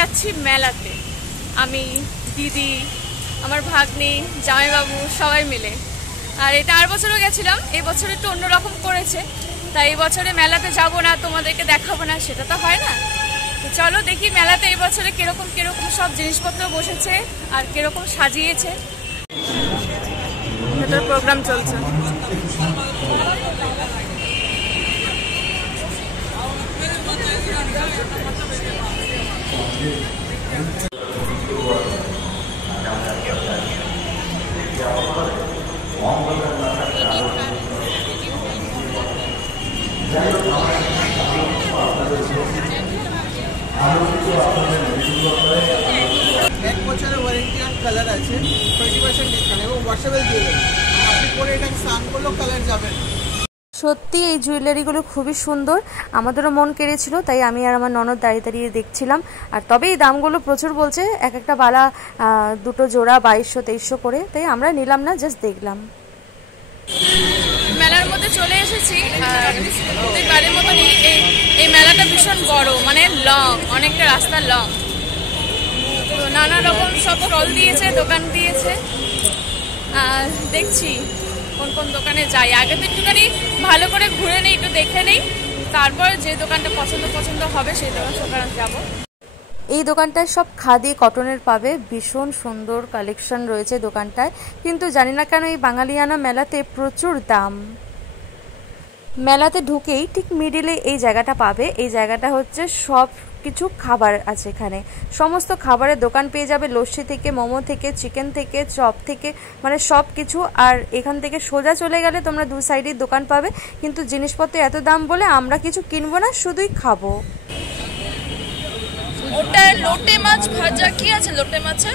যাচ্ছি মেলাতে, আমি, দিদি, আমার ভাগ্নি, জামাইবাবু সবাই মিলে। আর এটা আর বছরও গেছিলাম, এই বছর একটু অন্যরকম করেছে, তাই এই বছরে মেলাতে যাব না, তোমাদেরকে দেখাবো না, সেটা তো হয় না। তো চলো দেখি মেলাতে এই বছরে কিরকম কিরকম সব জিনিসপত্র বসেছে আর কিরকম সাজিয়েছে। এটার প্রোগ্রাম চলছে। এক বছরের ওয়ারেন্টি আর কালার আছে, 20% ডিসকাউন্ট এবং ওয়াশেবল দিয়ে দেবেন। আপনি পরে এটা স্নান করলেও কালার যাবে না। সত্যি এই জুয়েলারিগুলো খুবই সুন্দর, আমাদেরও মন কেড়েছিল, তাই আমি আর আমার ননদ দাঁড়িয়ে দাঁড়িয়ে দেখছিলাম। আর তবে এই দামগুলো প্রচুর বলছে, এক একটা বালা দুটো জোড়া 2200-2300 করে, তাই আমরা নিলাম না, জাস্ট দেখলাম। মেলার মধ্যে চলে এসেছি। প্রত্যেকবারের মতনই এই মেলাটা ভীষণ বড়, মানে লং, অনেকটা রাস্তা লং। তো নানা রকম সব স্টল দিয়েছে, দোকান দিয়েছে। দেখছি কোন কোন দোকানে যাই, আগে তো একটুখানি ভালো করে ঘুরে নেই, একটু দেখে নেই, তারপর যে দোকানটা পছন্দ হবে সেই দোকানে যাবো। এই দোকানটায় সব খাদি কটনের পাবে, ভীষণ সুন্দর কালেকশন রয়েছে দোকানটায়, কিন্তু জানি না কেন এই বাঙালিয়ানা মেলাতে প্রচুর দাম। মেলাতে ঢুকেই ঠিক মিডিলে এই জায়গাটা পাবে, এই জায়গাটা হচ্ছে সব কিছু খাবার আছে, এখানে সমস্ত খাবারের দোকান পেয়ে যাবে, লস্যি থেকে, মোমো থেকে, চিকেন থেকে, চপ থেকে, মানে সব কিছু। আর এখান থেকে সোজা চলে গেলে তোমরা দু সাইডেই দোকান পাবে, কিন্তু জিনিসপত্র এত দাম বলে আমরা কিছু কিনবো না, শুধুই খাবো। ওটা লোটে মাছ ভাজা, কি আছে লোটে মাছে?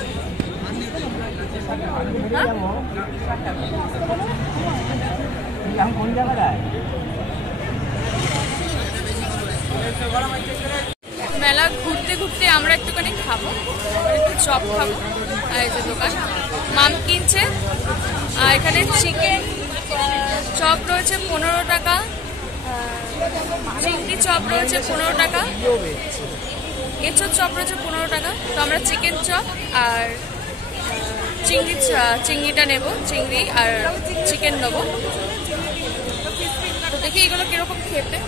মেলা ঘুরতে ঘুরতে আমরা একটুখানি খাবো, একটু চপ খাবো। আর এই যে দোকান মাম কিনছে। আর এখানে চিকেন চপ রয়েছে 15 টাকা, চিংড়ি চপ রয়েছে 15 টাকা, এঁচোড় চপ রয়েছে 15 টাকা। তো আমরা চিকেন চপ আর চিংড়িটা নেব, চিংড়ি আর চিকেন নেবো। তো দেখি এগুলো কিরকম খেতে।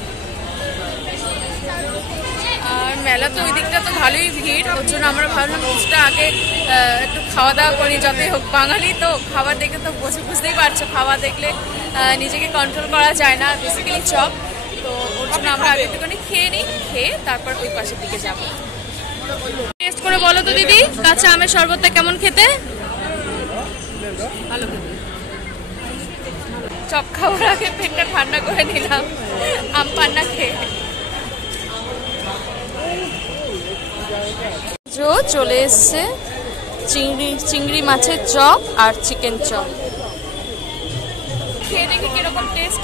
আর মেলা তো ওই দিকটা তো ভালোই ভিড়, ওর জন্য আমরা ভাবলাম কিছুটা আগে একটু খাওয়া দাওয়া করি, যাতে হোক বাঙালি তো খাবার দেখে তো বুঝতেই পারছো, খাওয়া দেখলে নিজেকে কন্ট্রোল করা যায় না, বেসিক্যালি চপ। তো ওর জন্য আমরা আগে একটুখানি খেয়ে নিই, খেয়ে তারপর ওই পাশের দিকে যাবো। টেস্ট করে বলো তো দিদি, কাঁচা আমের শরবতটা কেমন খেতে? ভালো খেতে। চপ খাওয়ার আগে পেটটা ঠান্ডা করে নিলাম আম পান্না খেয়ে। চলে এসছে চিংড়ি মাছের চপ আর চিকেন চপ, খেয়ে দেখি কিরকম টেস্ট।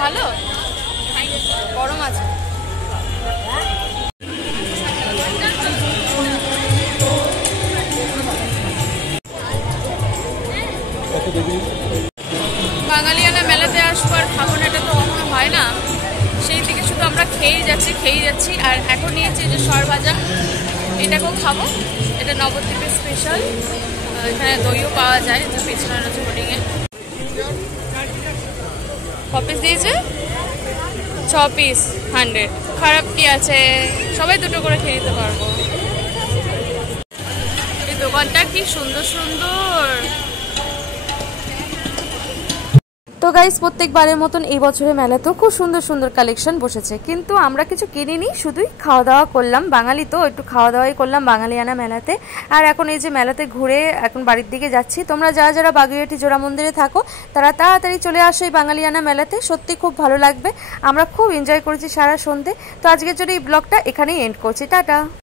ভালো, গরম আছে। বাঙালিয়ানা মেলাতে আসবো আর খাবো না, এটা তো কখনো হয় না। সেই থেকে শুধু আমরা খেয়েই যাচ্ছি। আর এখন নিয়েছি যে সর ভাজা, এটাকেও খাবো, এটা নবদ্বীপের স্পেশাল। এখানে দইও পাওয়া যায়, এটা পেছনে রয়েছে হোর্ডিংয়ে। ক পিস দিয়েছে? 6 পিস 100। খারাপ কি আছে, সবাই দুটো করে খেয়ে নিতে পারবো। এই দোকানটা কি সুন্দর সুন্দর। তো গাইস, প্রত্যেকবারের মতন এই বছরের মেলাতেও খুব সুন্দর সুন্দর কালেকশন বসেছে, কিন্তু আমরা কিছু কিনিনি, শুধুই খাওয়া দাওয়া করলাম। বাঙালি তো একটু খাওয়া দাওয়াই করলাম বাঙালিয়ানা মেলাতে। আর এখন এই যে মেলাতে ঘুরে এখন বাড়ির দিকে যাচ্ছি। তোমরা যারা বাগুইআটি জোড়া মন্দিরে থাকো তারা তাড়াতাড়ি চলে আসো এই বাঙালিয়ানা মেলাতে, সত্যি খুব ভালো লাগবে। আমরা খুব এনজয় করেছি সারা সন্ধে। তো আজকের জন্য এই ব্লগটা এখানেই এন্ড করছি, টাটা।